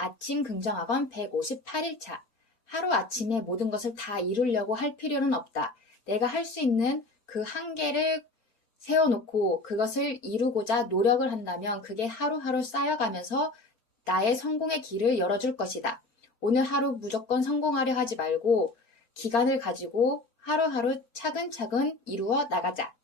아침 긍정학원 158일차. 하루 아침에 모든 것을 다 이루려고 할 필요는 없다. 내가 할 수 있는 그 한계를 세워놓고 그것을 이루고자 노력을 한다면 그게 하루하루 쌓여가면서 나의 성공의 길을 열어줄 것이다. 오늘 하루 무조건 성공하려 하지 말고 기간을 가지고 하루하루 차근차근 이루어 나가자.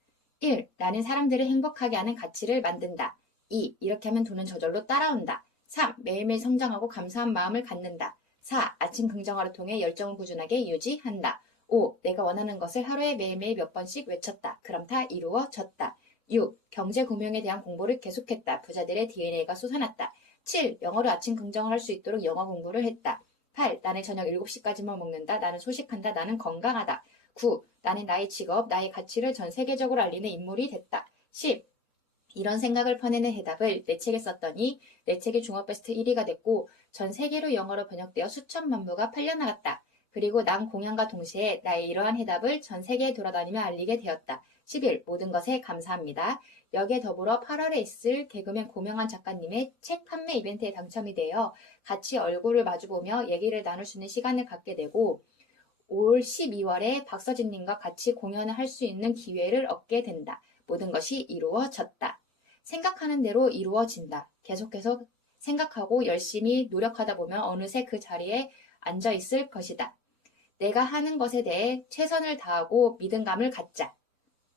1. 나는 사람들을 행복하게 하는 가치를 만든다. 2. 이렇게 하면 돈은 저절로 따라온다. 3. 매일매일 성장하고 감사한 마음을 갖는다. 4. 아침 긍정화를 통해 열정을 꾸준하게 유지한다. 5. 내가 원하는 것을 하루에 매일매일 몇 번씩 외쳤다. 그럼 다 이루어졌다. 6. 경제 금융에 대한 공부를 계속했다. 부자들의 DNA가 솟아났다. 7. 영어로 아침 긍정을 할 수 있도록 영어 공부를 했다. 8. 나는 저녁 7시까지만 먹는다. 나는 소식한다. 나는 건강하다. 9. 나는 나의 직업, 나의 가치를 전 세계적으로 알리는 인물이 됐다. 10. 이런 생각을 퍼내는 해답을 내 책에 썼더니 내 책이 종합베스트 1위가 됐고 전 세계로 영어로 번역되어 수천만 부가 팔려나갔다. 그리고 난 공연과 동시에 나의 이러한 해답을 전 세계에 돌아다니며 알리게 되었다. 11. 모든 것에 감사합니다. 여기에 더불어 8월에 있을 개그맨 고명환 작가님의 책 판매 이벤트에 당첨이 되어 같이 얼굴을 마주보며 얘기를 나눌 수 있는 시간을 갖게 되고 올 12월에 박서진님과 같이 공연을 할 수 있는 기회를 얻게 된다. 모든 것이 이루어졌다. 생각하는 대로 이루어진다. 계속해서 생각하고 열심히 노력하다 보면 어느새 그 자리에 앉아 있을 것이다. 내가 하는 것에 대해 최선을 다하고 믿음감을 갖자.